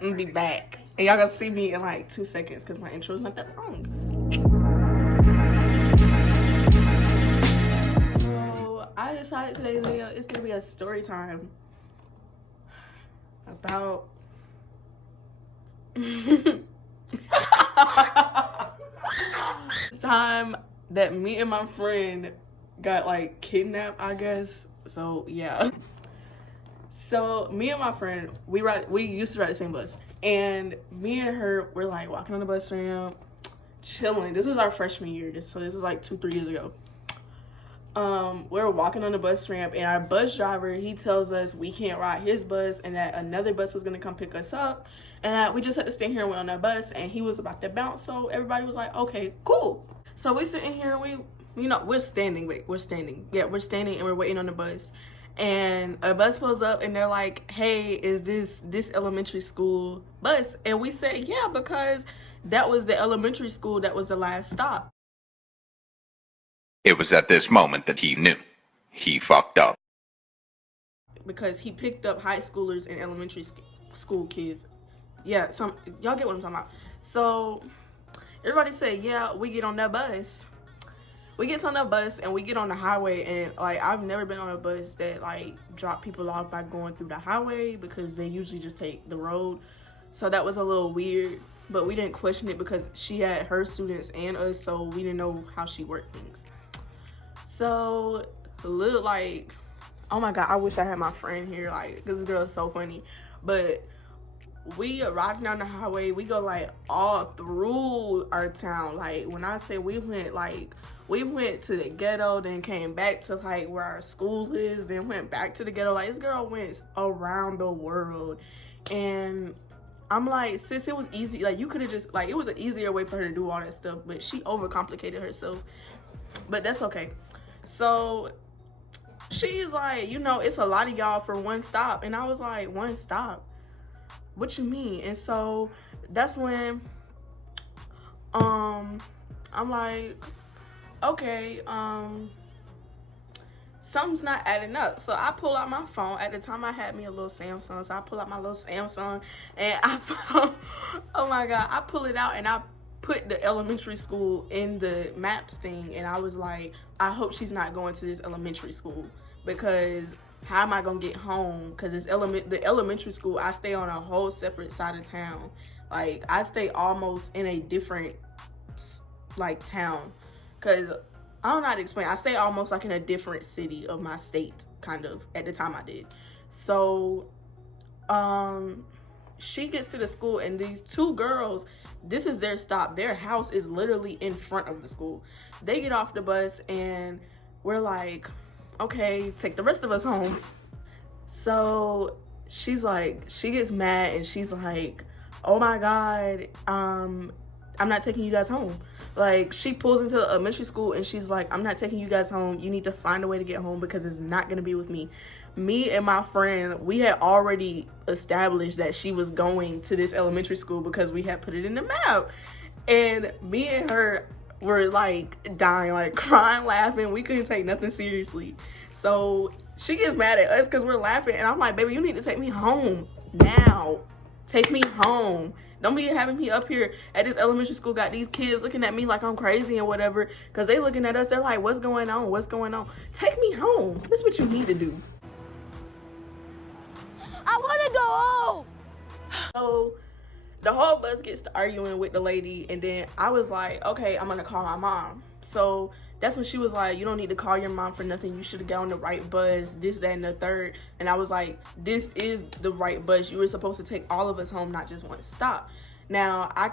I'm gonna be back. And y'all gonna see me in like 2 seconds because my intro is not that long. So I decided today's video is gonna be a story time about time that me and my friend got like kidnapped, I guess. So yeah. So me and my friend, we used to ride the same bus, and me and her were like walking on the bus ramp, chilling. This was our freshman year, so this was like 2-3 years ago. We were walking on the bus ramp, and our bus driver, he tells us we can't ride his bus and that another bus was gonna come pick us up, and that we just had to stay here and wait on that bus, and he was about to bounce. So everybody was like, okay, cool. So we sitting here, we're standing, we're standing and we're waiting on the bus. And a bus pulls up and they're like, hey, is this elementary school bus? And we said, yeah, because that was the elementary school that was the last stop. It was at this moment that he knew he fucked up. Because he picked up high schoolers and elementary school kids. Yeah, y'all get what I'm talking about. So everybody said, yeah, we get on that bus. We get on that bus and we get on the highway, and like I've never been on a bus that like drop people off by going through the highway, because they usually just take the road. So that was a little weird, but we didn't question it because she had her students and us, so we didn't know how she worked things. So a little like, oh my god, I wish I had my friend here, like, because this girl is so funny. But we riding down the highway, we go like all through our town. Like when I say we went to the ghetto, then came back to like where our school is, then went back to the ghetto. Like this girl went around the world. And I'm like, sis, it was easy. Like you could have just, like, it was an easier way for her to do all that stuff, but she overcomplicated herself. But that's okay. So she's like, it's a lot of y'all for one stop. And I was like, one stop? What you mean? And so that's when I'm like, okay, something's not adding up. So I pull out my phone. At the time I had me a little Samsung, so I pull out my little Samsung and oh my god, I pull it out and I put the elementary school in the maps thing, and I was like, I hope she's not going to this elementary school, because how am I gonna get home? Because it's the elementary school, I stay on a whole separate side of town. Like I stay almost in a different like town, because I don't know how to explain. I stay almost like in a different city of my state, kind of, at the time I did. So she gets to the school, and these two girls, this is their stop. Their house is literally in front of the school. They get off the bus and we're like, okay, take the rest of us home. So she's like, she gets mad and she's like, oh my god, I'm not taking you guys home. Like she pulls into the elementary school and she's like, I'm not taking you guys home. You need to find a way to get home because it's not gonna be with me. Me and my friend, we had already established that she was going to this elementary school because we had put it in the map. And me and her were like dying, like crying, laughing. We couldn't take nothing seriously. So she gets mad at us because we're laughing, and I'm like, baby, you need to take me home now. Take me home. Don't be having me up here at this elementary school, got these kids looking at me like I'm crazy and whatever, because they looking at us, they're like, what's going on? What's going on? Take me home. That's what you need to do. I want to go home. So the whole bus gets to arguing with the lady, and then I was like, okay, I'm gonna call my mom. So that's when she was like, you don't need to call your mom for nothing. You should have got on the right bus, this, that, and the third. And I was like, this is the right bus. You were supposed to take all of us home, not just one stop. Now, at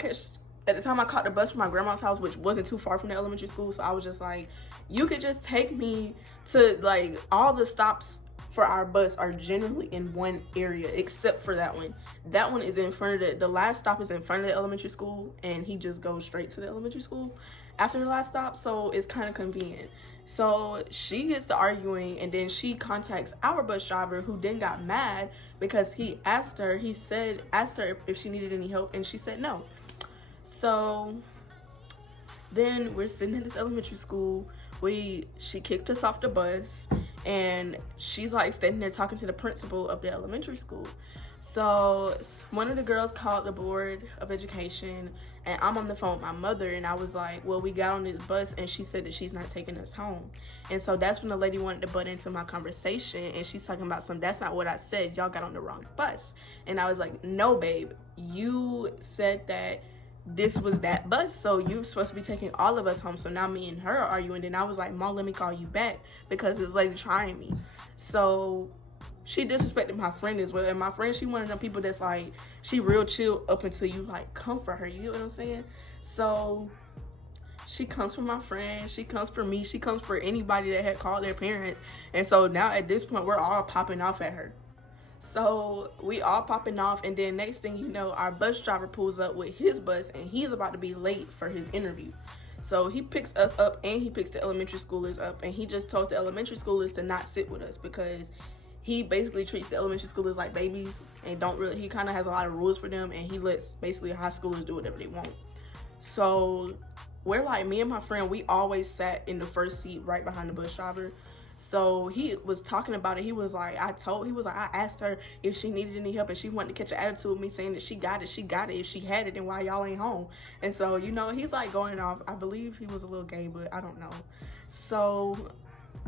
the time I caught the bus from my grandma's house, which wasn't too far from the elementary school. So I was just like, you could just take me to, like, all the stops for our bus are generally in one area, except for that one. That one is in front of the last stop is in front of the elementary school, and he just goes straight to the elementary school after the last stop, so it's kind of convenient. So she gets to arguing, and then she contacts our bus driver, who then got mad because he asked her if she needed any help, and she said no. So then we're sitting in this elementary school. She kicked us off the bus, and she's like standing there talking to the principal of the elementary school. So one of the girls called the board of education, and I'm on the phone with my mother, and I was like, well, we got on this bus and she said that she's not taking us home. And so that's when the lady wanted to butt into my conversation, and she's talking about that's not what I said, y'all got on the wrong bus. And I was like, no babe, you said that this was that bus, so you're supposed to be taking all of us home. So now me and her are arguing. Then I was like, Mom, let me call you back because this lady trying me. So she disrespected my friend as well. And my friend, she one of them people that's like, she real chill up until you like comfort her, you know what I'm saying? So she comes for my friend, she comes for me, she comes for anybody that had called their parents. And so now at this point, we're all popping off at her. So we all popping off, and then next thing you know, our bus driver pulls up with his bus, and he's about to be late for his interview. So he picks us up, and he picks the elementary schoolers up, and he just told the elementary schoolers to not sit with us because he basically treats the elementary schoolers like babies and he kind of has a lot of rules for them, and he lets basically high schoolers do whatever they want. So we're like, me and my friend, we always sat in the first seat right behind the bus driver. So he was talking about it. He was like, I asked her if she needed any help, and she wanted to catch an attitude with me saying that she got it. If she had it, then why y'all ain't home? And so, you know, he's like going off. I believe he was a little gay, but I don't know. So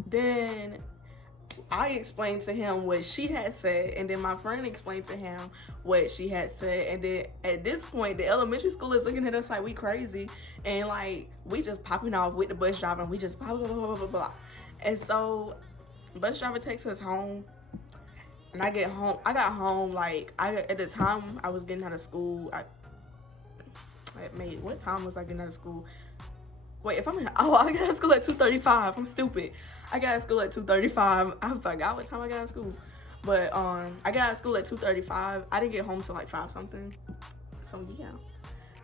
then I explained to him what she had said, and then my friend explained to him what she had said. And then at this point, the elementary school is looking at us like we crazy, and like we just popping off with the bus driver, and we just blah, blah, blah, blah, blah, blah. And so bus driver takes us home, and I got home like at the time I was getting out of school. What time was I getting out of school? Wait, I got out of school at 2:35. I'm stupid. I got out of school at 2:35. I forgot what time I got out of school. But I got out of school at 2:35. I didn't get home till like 5 something. So yeah.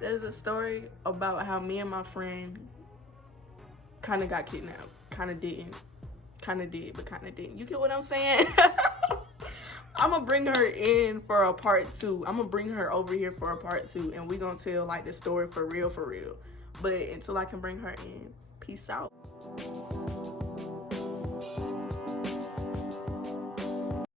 There's a story about how me and my friend kind of got kidnapped. Kind of didn't. Kind of did, but kind of didn't. You get what I'm saying? I'm gonna bring her in for a part 2. I'm gonna bring her over here for a part 2, and we gonna tell like the story for real. But until I can bring her in, peace out.